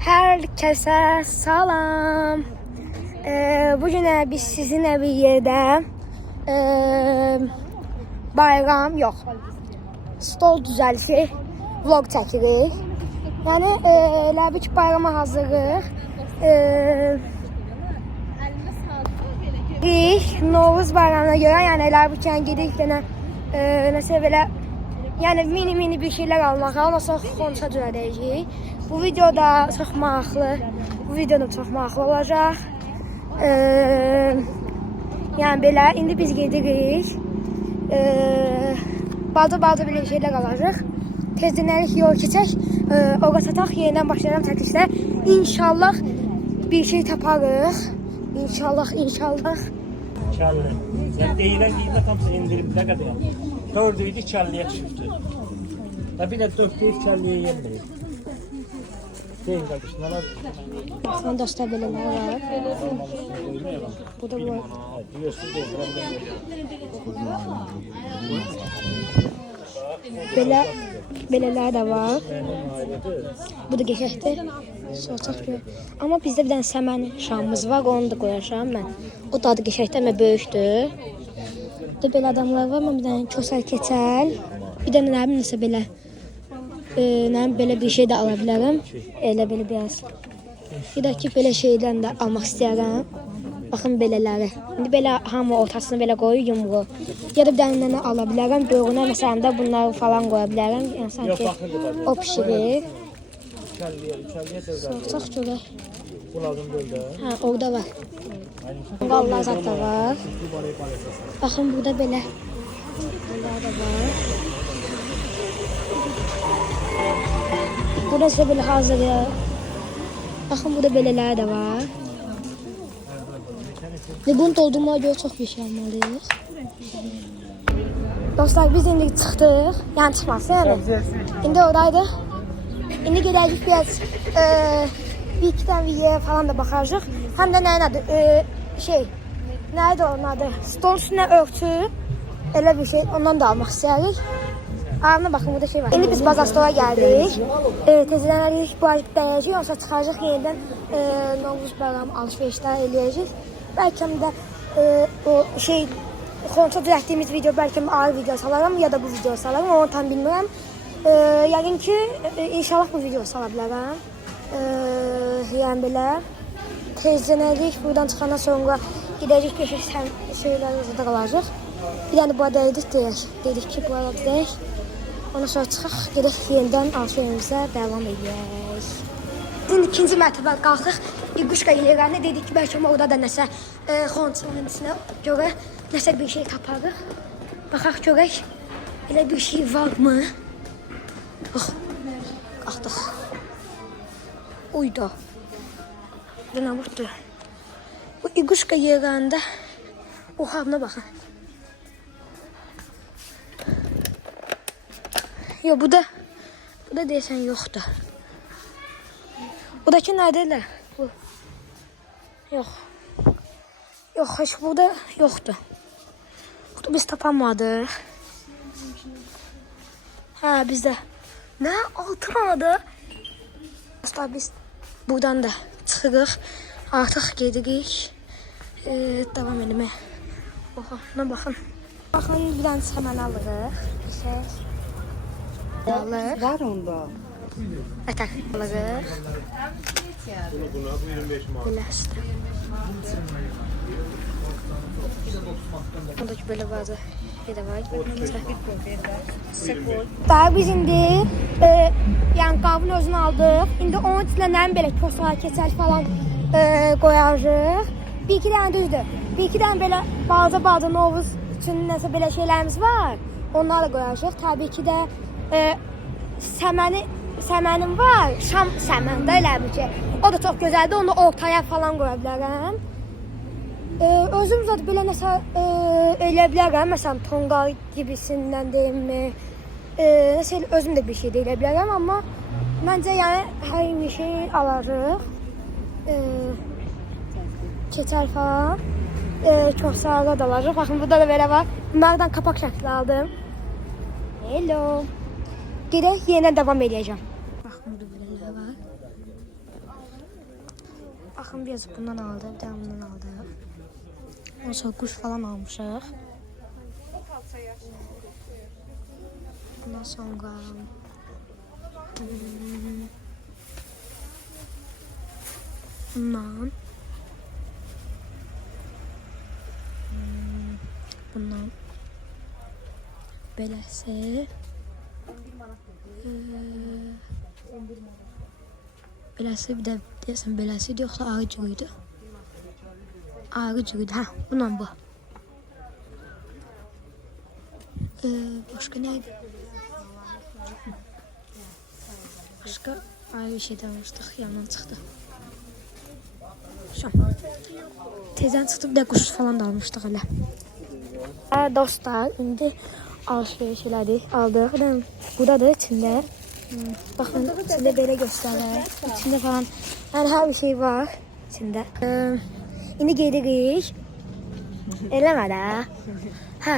Herkese salam. Bugün biz sizinle bir yerde bayram yok. Stol düzəlişi vlog çəkirik. Yani elə bir ki bayrama hazırıq. Novruz bayramına göre yani elə bir ki gidik yine nəsə belə yani mini bir şeyler almağa, ondan sonra xonça düzələcəyik. Bu videoda çok maraqlı, bu videoda çok maraqlı olacaq. Yani belə indi biz gedirik. Balda belə şeyler alacaq. Tez dinlərik, yol keçək. Orada sataq, yenidən başlayalım çəkilişdə. İnşallah bir şey taparıq. İnşallah. Çallı. Yani değilen qiymət hamısı indirimdə qədər. 4 idi çallıya düşübdü. Da bir də 4 deyib çallıya yenməyib. Deyin qardaş, nə var? Baxın dostlar belələr var. Bu da var. Diyorsun deyil, Belələr də var. Bu da geçəkdir. Sorçaq görə. Amma bizdə bir dənə səmən şamımız var, onu da qoyacağam mən. O da adı geçəkdir, amma böyükdür. Burada belə adamlar var, amma bir dənə kösəl keçəl. Bir dənə nə bilim nəsə belə. Belə bir şey də ala bilərəm. Elə belə biraz. Bir də ki belə şeydən də almaq istəyirəm. Baxın belələri. İndi belə hamı ortasını belə qoyur yumruğu. Ya da bir dənə ala bilərəm. Böyrünə məsələn də bunları falan qoya bilərəm. Yəni sanki o pişirir. Sorçaq görək. Bu lazım deyil də. Hə, orada var. Vallahi zat da var. Baxın burada belə. Bunlar da var. Burası böyle hazır ya. Bakın burada belələr də var. Ve bunu doldurmaya göre çok bir şey almalıyız. Dostlar biz indi çıxdıq. Yani çıxmazsa yani. İndi oradaydı. İndi gedəcək biraz bir iki tane videoya falan da baxacaq. Hem de nəyin adı? Neydi onun adı? Stol üstüne örtü. Elə bir şey. Ondan da almaq istəyirik. Ağzına bakın burada şey var. Şimdi biz Bazar Store'a geldik. Tezlənərik, bu ayıq dəyəcək. Yoksa çıxacaq yenidən Novruz bayramı alışverişlər eləyəcək. Belki de o şey kontrol düzəltdiyimiz video belki ayrı video salarım ya da bu video salarım. Onu tam bilmirəm. Yəqin ki inşallah bu video sala bilərəm. Yəni belə tezlənərik. Buradan çıxandan sonra gedəcək keçək şeylərimiz də qalacaq. Bir dənə bu arada dedik ki bu arada deyək. Ondan sonra çıxaq, gedək yenidən alışverişimizə devam edək. Şimdi ikinci mərtəbə qalxıq. İquşqa yerlərinə dedik ki, bəlkə orada da nəsə xonçanın içinə görə nəsə bir şey taparıq. Baxaq görək, elə bir şey varmı? Qalxdıq. Uydu. Bu nə vurdu? Bu İquşqa yerlərində oxarına baxın. Yok bu da deyəsən yoxdur. Buradakı nədir? Bu. Yox. Yox, heç burada yoxdur. Burada biz tapamadıq. Hə, bizdə. Nə? Altınada. Dostlar biz buradan da çıxırıq. Artıq gedirik. Devam eləmək. Oha, nə baxın. Baxın, bir dənə səmən alırıq. Keçək. Var onda. Atak alırıq. Belə işte. Ondaki böyle bazı şey de var. Daha biz indi yani qabın özünü aldıq. İndi onun içindən belə kosa, keçəl falan qoyarıq. Bir iki dənə düzdür. Bir iki dənə belə balaca Novruz üçün nəsə belə şeylərimiz var. Onları da qoyarıq. Təbii ki də səmənim var. Şam səməndə elə bir ki. O da çox gözəldir. Onu ortaya falan qoya bilərəm. Özüm zaten belə nəsə elə bilərəm. Məsələn, tonqal gibisindən deyimmi? Nəsə özüm də bir şey deyə bilərəm. Amma məncə yəni hər bir şey alırıq. Keçər falan. Köksarda da alırıq. Baxın, burada da belə var. Bunlardan kapak şəkli aldım. Hello. Gedək yenə davam edəcəm. Bax, burada belələr var. Baxın biraz bundan aldım, bir də bundan aldım. Ondan sonra kuş falan almışıq. Bundan sonra bundan bundan beləsi beləsi bir də deyəsən beləsi idi yoxsa ağacıydı. Ağacıydı, hə, bundan bu. Başqa nə idi? Başqa ayrı bir şey demişdik, yandan çıxdı. Şu. Tezdən çıxdı, bir də quş falan da almışdıq elə. Dostlar, indi alışveriş elədik, aldıq. Buradadır içində. Baxın, içində belə göstərir. İçində falan, yəni hər bir şey var içində. İndi gedirik. Eləmə də. Hə,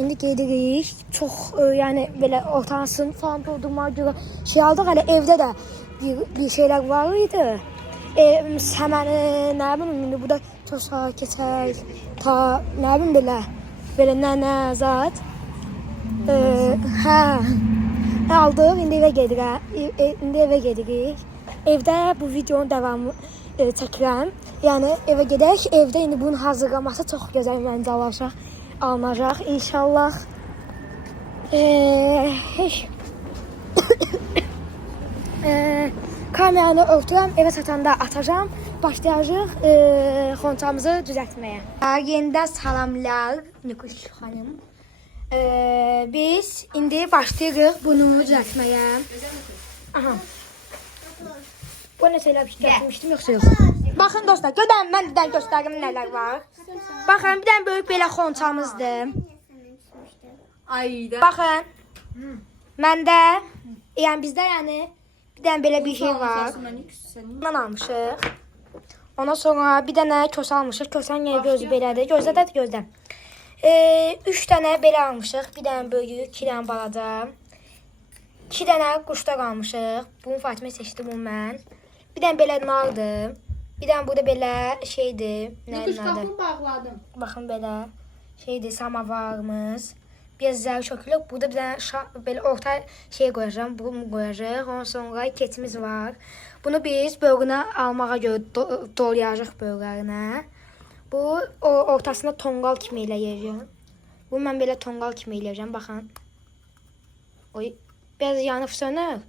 indi gedirik. Çox, yəni belə ortansın falan doldurmağa görə şey aldıq. Hələ evdə də bir şeylər var idi. Səməni, nə bilim, indi burada çox saat keçək. Ta, nə bilim belə nənə, zat. Hə, aldıq, indi evə gedirik. Evdə bu videonun davamı çəkirəm. Yəni evə gedək, evdə indi bunun hazırlaması çox gözəl məncə alınacaq inşallah. Kameranı örtürəm, evə çatanda atacağım. Başlayacağıq xonçamızı düzəltməyə. Yenidən salamlar Nikuş xanım. Biz indi başlayırıq bunu düzəltməyə. Aha. Bu nə şeylər gətirmişdim yoxsa yox? Baxın dostlar, görün mən də göstərim nələr var. Baxın, bir dənə böyük belə xonçamızdır. Ayda. Baxın. Məndə, yəni bizdə yəni bir dənə belə bir şey var. Bundan almışıq. Ondan sonra bir dənə kösə almışıq. Kösən yəni gözü belədir. Gözdə. 3 dənə belə almışıq. Bir dənə böyük, 2 dənə balaca. 2 dənə quşlar almışıq. Bunu Fatimə seçdi, bunu mən. Bir dənə belə nardır. Bir dənə burada belə şeydir. Kuş qapını bağladım. Baxın belə şeydir, samavarımız. Biraz zəri çökülüb. Burada bir dənə belə orta şey qoyacağım. Bunu qoyacaq. Ondan sonra keçimiz var. Bunu biz bölgünə almağa görə dolayacaq bölgələrinə. Bu ortasında tonqal kimi eləyəcəm. Bu mən belə tonqal kimi eləyəcəm. Baxın. Oy, biraz yanıb sönür.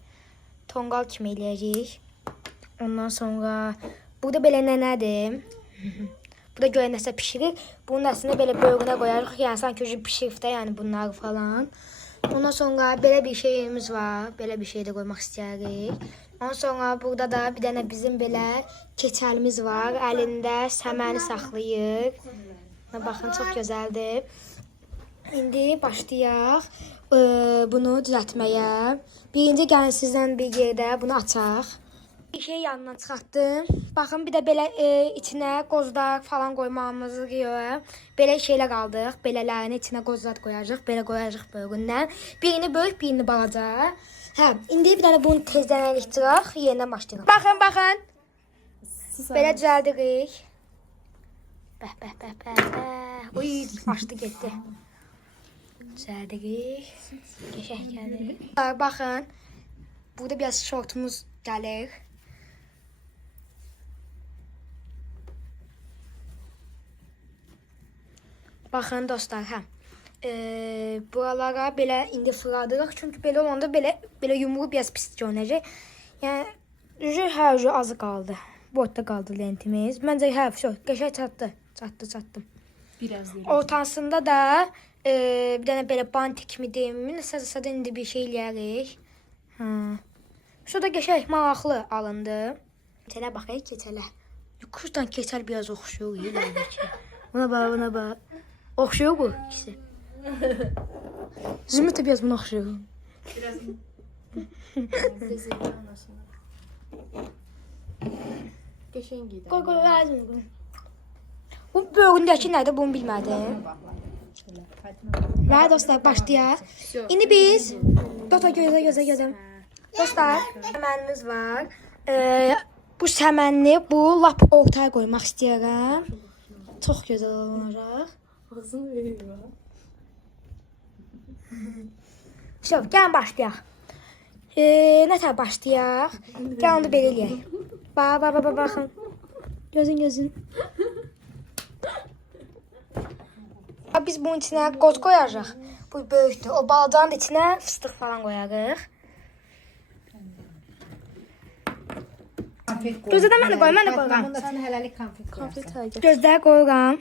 Tonqal kimi eləyəcəyik. Ondan sonra burada belə nənədir. Burada görə nəsə pişirir. Bunun əslində belə bölgünə qoyarıq. Yəni sanki pişirib də, yəni bunları falan. Ondan sonra belə bir şeyimiz var. Belə bir şey də qoymaq istəyirik. Ondan sonra burada da bir dənə bizim belə keçəlimiz var. Əlində səməni saxlayır. Baxın, çox gözəldir. İndi başlayaq bunu düzəltməyə. Birinci gəlin sizdən bir yerdə bunu açaq. Bir şey yanından çıxartdım. Baxın, bir də belə içinə qozlar falan qoymağımızı görə belə şeylər aldıq. Belələrini içinə qozlar qoyacaq. Belə qoyacaq bölgündən. Birini böyük, birini balaca. Hə, indi bir dənə bunu tezdən əlləşdirək. Yenidən başlayaq. Baxın. Belə düzəldirik. Bəh. Uy, açdı getdi. Düzəldirik. Qəşəng gəlir. Baxın. Burada biraz şortumuz gəlir. Baxın dostlar, hə. Buralara belə indi fırladırıq. Çünki belə olanda belə yumruğu biraz pis görünəcək. Yəni hər azı qaldı. Bortda qaldı lentimiz. Məncə hə, qəşəng çatdı. Biraz deyil. Ortasında da bir dənə belə banti kimi deyimin. Sədə indi bir şey eləyərik. Şu da qəşəng maraqlı alındı. Keçələ baxayıq, keçələ. Yuxuşdan keçəl biraz oxşuyur. Buna bax. Oxşuyur bu ikisi. Zümrüt də biraz buna oxşuyur. Biraz Qəşəng idi. Qoy, lazım. Bu bölgündəki nədir, bunu bilmədim. Nə dostlar, başlayaq. İndi biz Dostlar, gözə. Dostlar, məmənimiz var. Bu səmənli bu lap ortaya qoymaq istəyirəm. Çox gözəl olacaq. Ağzını veriyor. Şöp, gəlin başlayaq. Nətər başlayaq? Gəl onu belə eləyək. Baxın. Gözün. Biz bunun içinə qoz qoyacaq. Bu böyükdür. O balacanın içinə fıstıq falan qoyarıq. Gözdə mən də qoyuram. Sən hələlik konfet qoy. Konfet həqiqət. Gözdə qoyuram.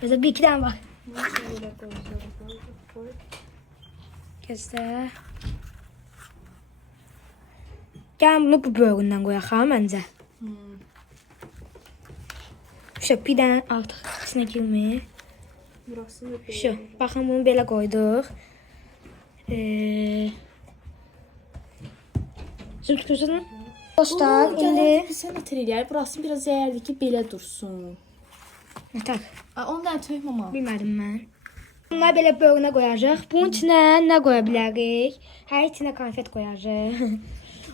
Gözdə bir iki dənə var. Gözdə. Gəlin bunu bu böyüğündən qoyaq ha məncə. Şu bir dənə artıq içinə girmir. Burasını da Şu, baxın bunu belə qoyduq. Zoom tutursun. Dostlar, indi sən nətər eləyər? Burasını biraz zəhərli ki, belə dursun. nətər? Onu da töyüm ama. Bilmədim mən. Bunları belə böyüğünə qoyacaq. Bunun içinə nə qoya bilərik? Hər içinə konfet qoyacaq.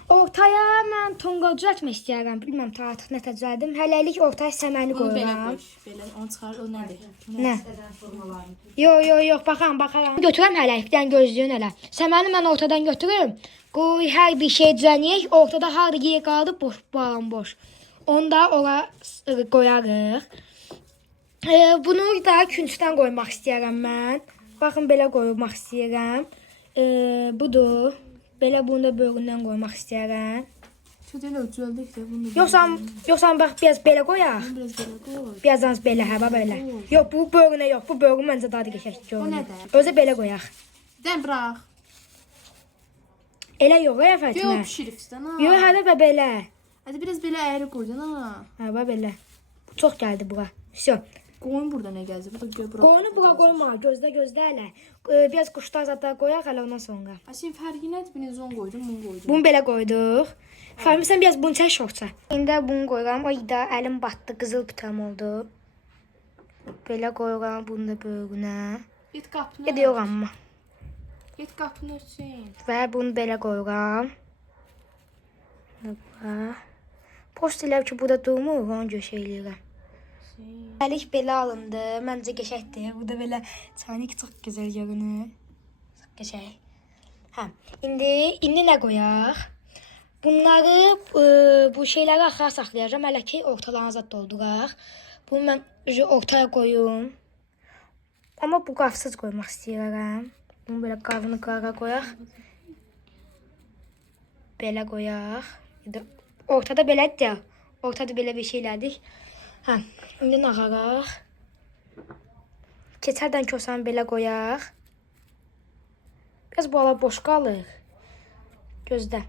Ortaya mən tonqal düzəltmək istəyirəm. Bilməm ta artıq nə düzəldim. Hələlik ortaya səməni Bunu belə qoyuram. qoy. Belə onu çıxar. O nədir? Nə? Yox, baxaram. Götürəm hələlik, bir dənə gözləyin hələ. Səməni mən ortadan götürürüm. Qoy hər bir şey düzənləyək. Ortada harda yer qaldı, boş. Onu da ora qoyarıq. Bunu da küncdən qoymaq istəyirəm mən. Baxın, belə qoymaq istəyirəm. Budur. Belə bunu da böyüğündən qoymaq istəyirəm. Şu elə düzəldək də bunu. Yoxsa bax, biraz belə qoyaq. Biraz belə qoy. Birazdan belə, belə. Yox, bu böyüğünə yox. Bu böyüğü məncə daha da qəşəng görünür. nədir? Özə belə qoyaq. Dən bırax. Elə yox, Fətimə. Yox, pişirifsən ha. Yox, hələ və belə. Hadi biraz belə əyri qoydun ha. Hə, belə. Çox gəldi bura. Всё. Qoyun burada nə gəldi? Bu da göy bura. Qoyunu bura qoyma, gözlə hələ. Biraz quşlar zətlər qoyaq hələ ondan sonra. Asin fərqi nədir? Birini on qoydum, bunu qoydum. Bunu belə qoyduq. Fərmi, sən biraz bunu çək şortça. İndi bunu qoyuram. Ay da əlim batdı, qızıl pitam oldu. Belə qoyuram bunu da böyüğünə. Get qapını. Gedir amma. Get qapını Hüseyn. Və bunu belə qoyuram. Post elə ki, bu da durmur, onu göş eləyirəm. Həlik belə alındı. Məncə qəşəkdir. Bu da belə çaynik çox gözəl görünür. Çox qəşəng. Hə, indi nə qoyaq? Bunları, bu şeyləri axıra saxlayacağam. Hələ ki, ortalarına zad dolduraq. Bunu mən ortaya qoyum. Amma bu qafsız qoymaq istəyirəm. Bunu belə qavını qara qoyaq. Belə qoyaq. Ortada belədir ya. Ortada belə bir şeylərdik. Hə, indi naxaraq. Keçərdən kosanı belə qoyaq. Biraz bu boş qalır. Gözlə.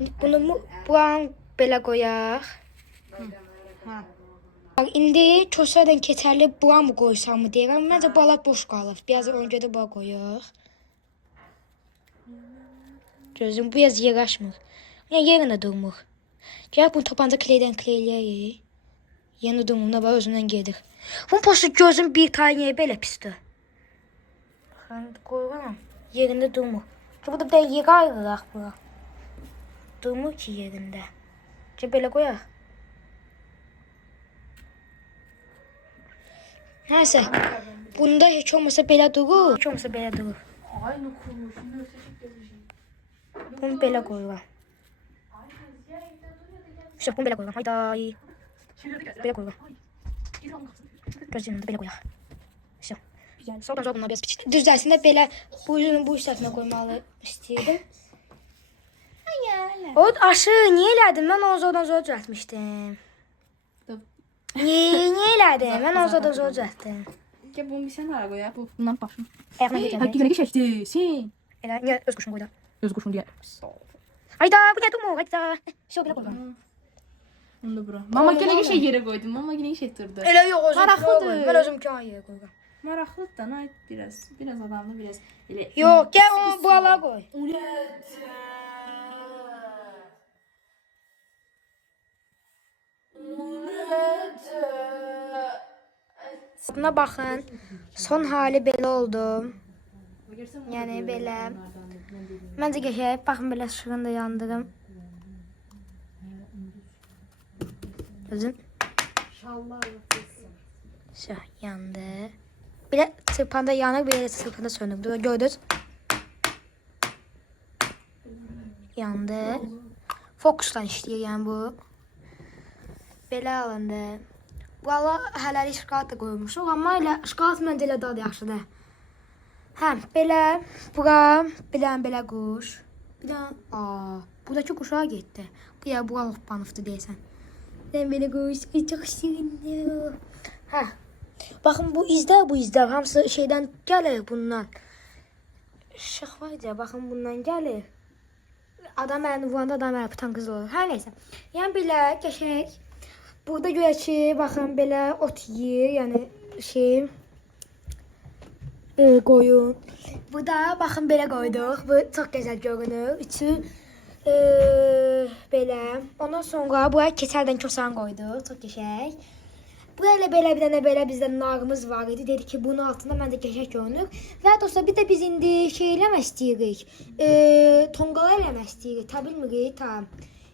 İndi bunu buranı belə qoyaq. İndi kösədən keçərli bura mı qoysam mı deyirəm. Məncə bala boş qalır. Biraz ona görə bura qoyuq. Gözüm bu biraz yer açmır. Yəni yerində durmur. Gəl bunu tapanca kleydən kleyləyək. Yeni durumunda var, özündən gedir. Bunun postu gözüm bir tane belə pisdir. Qoyuram. Yerində durmur. Bu da bir də yer ayırıraq bura. Durmur ki yerində. Belə qoyaq. Nəysə, bunda heç olmasa belə durur. Heç olmasa belə durur. Bunu belə qoyuram. İşte bunu belə qoyuram. Hayday. Belə qoyuram. Gözünü də belə qoyaq. İşte. Sonra bunlar biraz piçdir. Düzəlsin də belə bu hissəsinə qoymalı istəyirdim. O aşı niyə elədin? Mən onu zordan zor düzəltmişdim. Niyə elədin? Mən onu zordan zor düzəltdim. Gəl bunu bir sən hara qoyaq. Bundan başım. Ayağına getirəm. Həqiqətən keçdi. Sen. Elə niyə öz quşunu qoydu? Öz quşun deyə. Hayda, bu nə durmur? Hayda. Şey belə qoyuram. Onu da bura. Mama gələ şey yerə qoydum. Mama gələ şey durdu. Elə yox, özüm Maraqlıdır. Mən özüm kan yerə qoyuram. Maraqlıdır da, nə biraz adamlı biraz elə. Yox, gəl onu buralara qoy. Buna baxın. Son hali belə oldu. Yəni belə. Məncə qəşəng. Baxın belə işığını da yandırım. Özün. Şah yandı. Belə çırpanda yanır, belə də çırpanda sönür. Burada gördünüz. Yandı. Fokusdan işləyir yəni bu. Belə alındı. Valla hələlik şokolad da qoymuşuq, amma elə şokolad məncə elə daha da yaxşıdır. Hə, belə, bura, belə quş. Bir də, buradakı quşa getdi. Bu ya, bura Loxpanovdur deyəsən. Belə quş, çox şirindir. Hə, baxın bu izlər, hamısı şeydən gəlir bundan. Işıq var ya, baxın bundan gəlir. Adam əlini vuranda adam əli putan qız olur. Hər neysə. Yəni belə qəşəng. Burada görək ki, baxın belə ot yeyir, yəni qoyun. Burada baxın belə qoyduq. Bu çox gözəl görünür. Üçü belə. Ondan sonra buraya keçərdən kosan qoyduq. Çox qəşəng. Buraya belə bir dənə belə bizdə narımız var idi. Dedi ki, bunun altında məncə qəşəng görünür. Və dostlar, bir də biz indi şey eləmək istəyirik. Tonqala eləmək istəyirik. Ta bilmirik, ta.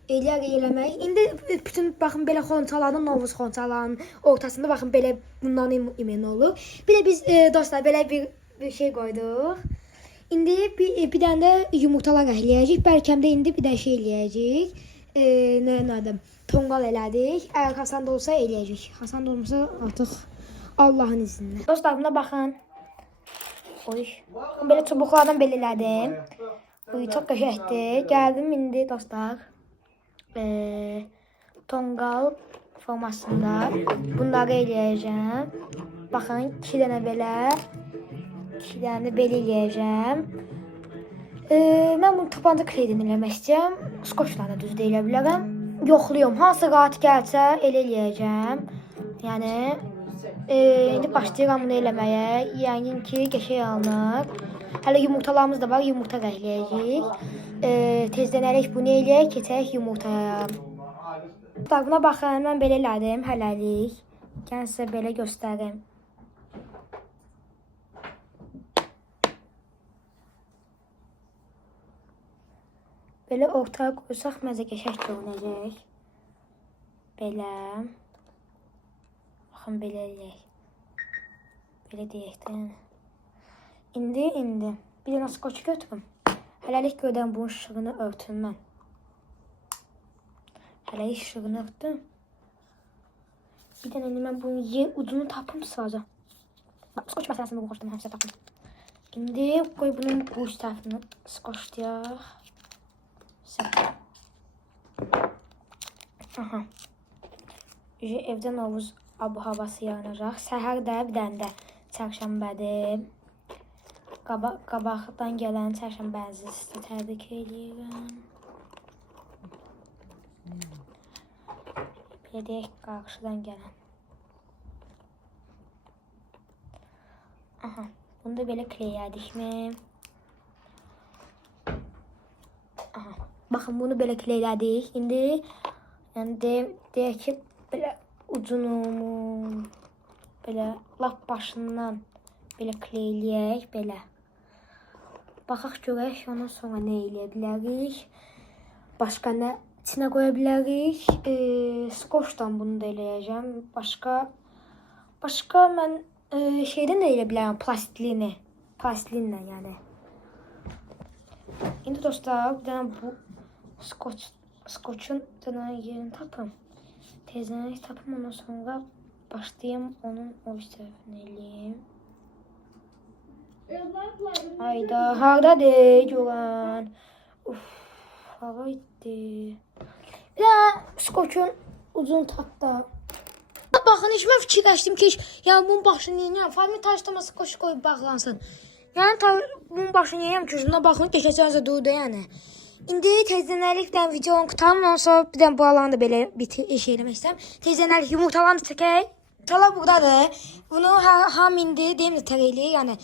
Eləmək. İndi bütün baxın belə xonçaların, Novuz xonçaların ortasında baxın belə bunların imeni olur. Bir də biz dostlar belə bir şey qoyduq. İndi bir dənə də yumurtalar əhləyəcək. Bəlkə də indi bir də şey eləyəcək. Nə adım? Tonqal elədik. Əgər Hasan da olsa eləyəcək. Hasan da olmasa artıq Allahın iznində. Dostlar, buna baxın. Oy. Belə çubuqlardan belə elədim. Uy, çox qəşəngdir. Gəldim indi dostlar. Tonqal formasında bunları eləyəcəm. Baxın, 2 dənə belə, 2 dənə belə eləyəcəm. Mən bunu tapanca kleydini eləmək istəyirəm. Skoçla da düz deyə bilərəm. Yoxluyum. Hansı rahat gəlsə elə eləyəcəm. Yəni indi başlayıram bunu eləməyə. Yəni ki, qəşəng alınır. Hələ yumurtalarımız da var. Yumurta qəhləyəcəyik. Tezlənərək bunu eləyək, keçək yumurtaya. Buna baxın, mən belə elədim hələlik. Gəlin sizə belə göstərim. Belə ortaya qoysaq məncə qəşəng görünəcək. Belə. Baxın, belə eləyək. Belə deyək də yəni. İndi. Bir dənə skoç götürüm. Hələlik gördən bunun işığını örtüm mən. Hələlik işığını örtüm. Bir dənə mən bunun yer ucunu tapım sadəcə. Skoç məsələsini bu qoşdan həmsə tapım. İndi qoy bunun bu üst tərəfini skoçlayaq. Aha. Evdə Novuz abu-havası yanacaq. Səhər də bir dənə də çərşənbədir. Qabaqdan gələn çərşənbənizi sizə təbrik edirəm. Belə deyək, qarşıdan gələn. Aha, bunu da belə kleyədikmi? Aha, baxın, bunu belə kleylədik. İndi yəni deyək ki, belə ucunu belə lap başından belə kleyləyək, belə. Baxaq görək, ondan sonra nə eləyə bilərik. Başqa nə içinə qoya bilərik. Skoçdan bunu da eləyəcəm. Başqa mən şeydən də elə bilərəm, plastinlə yəni. İndi dostlar, bir dənə bu skoçun yerini tapım. Tezdən tapım, ondan sonra başlayayım onun o tərəfini eləyim. Ayda, hardadır görən? Hava idi. Bir də skoçun ucunu tapda. Baxın, heç mən fikirləşdim ki, yəni bunun başını yiyəm. Fahmi taşlama skoç qoyub bağlansın. Yəni bunun başını yiyəm ki, şuna baxın, keçəcənsə durdu yəni. İndi tezlənəlik bir dənə videonu qutarım, ondan sonra bir dənə buralarını da belə şey eləmək istəyəm. Tezlənəlik yumurtalarını da çəkək. Tala buradadır. Bunu ham indi deyim də tərəyləyir. Yəni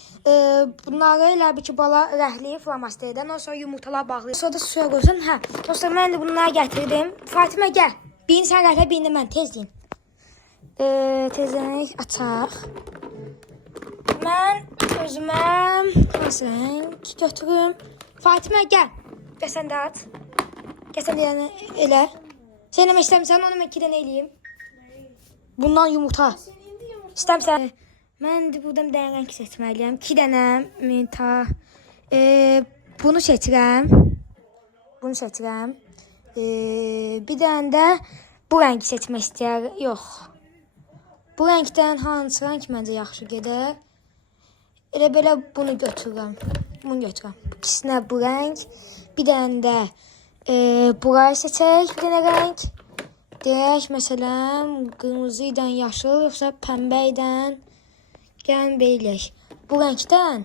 bunları elə bir ki, bala rəhləyir flamasterdən. Ondan sonra yumurtalar bağlayır. Sonra da suya qoysun. Hə, dostlar, mən də bunları gətirdim. Fatimə, gəl. Birini sən rəhlə, birini də mən. Tezləyin. Tezlənək açaq. Mən özümə hansı rəng götürüm. Fatimə gəl. Gəl sən də at. Gəl sən elə. Sən eləmək istəmirsən, onu mən 2 dənə eləyim. Bundan yumurta. İstəmirsən. Mən də buradan bir dənə rəng seçməliyəm. 2 dənə minta. Bunu seçirəm. Bunu seçirəm. Bir dənə də bu rəngi seçmək istəyirəm. Yox. Bu rəngdən hansı rəng məncə yaxşı gedər? Elə belə bunu götürürəm. Bunu götürürəm. İkisinə bu rəng. Bir dənə də burayı seçək. Bir dənə rəng. Deyək, məsələn, qırmızı ilə yaşıl, yoxsa pəmbə ilə gəlin belək. Bu rəngdən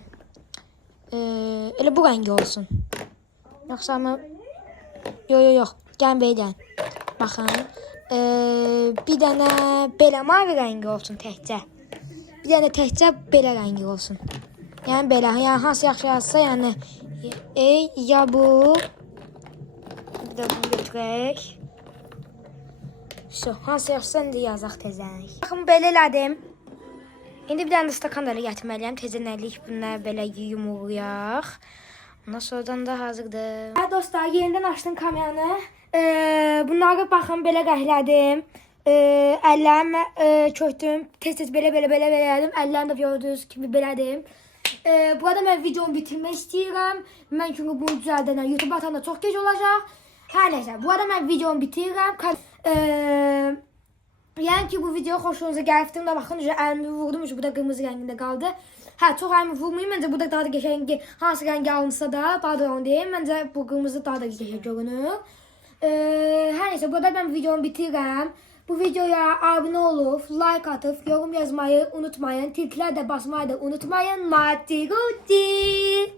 elə bu rəngi olsun. Yoxsa mı? Yox. Gəlin belən. Baxın. Bir dənə belə mavi rəngi olsun təkcə. Bir dənə təkcə belə rəngi olsun. Yəni belə. Yəni hansı yaxşı yazsa, yəni ya bu. Bir də bunu götürək. Hansı yaxşısa indi yazaq tezən. Baxın, belə elədim. İndi bir dənə də stakan da gətirməliyəm. Tezənəlik bunları belə yumuruyaq. Ondan sonradan da hazırdır. Dostlar, yenidən açdım kameranı. Bunları baxın, belə qəhlədim. Əllərimi kötdüm. Tez-tez belə elədim. Əllərimi də gördüyünüz kimi belədim. Burada mən videomu bitirmək istəyirəm. Mən çünki bunu düzəldənə YouTube atanda çox gec olacaq. Hər nəysə, bu arada mən videomu bitirirəm. Yəni ki, bu video xoşunuza gəlibdir. Baxın, əlimi vurdum, bu da qırmızı rəngində qaldı. Çox əlimi vurmayayım, məncə burada daha da qəşəng, hansı rəngi alınsa da, pardon onu deyim, məncə bu qırmızı daha da qəşəng görünür. Hər nəysə, burada mən videomu bitirirəm. Bu videoya abunə olub, like atıb, yorum yazmayı unutmayın. Tilklər də basmayı da unutmayın. Mati Guti!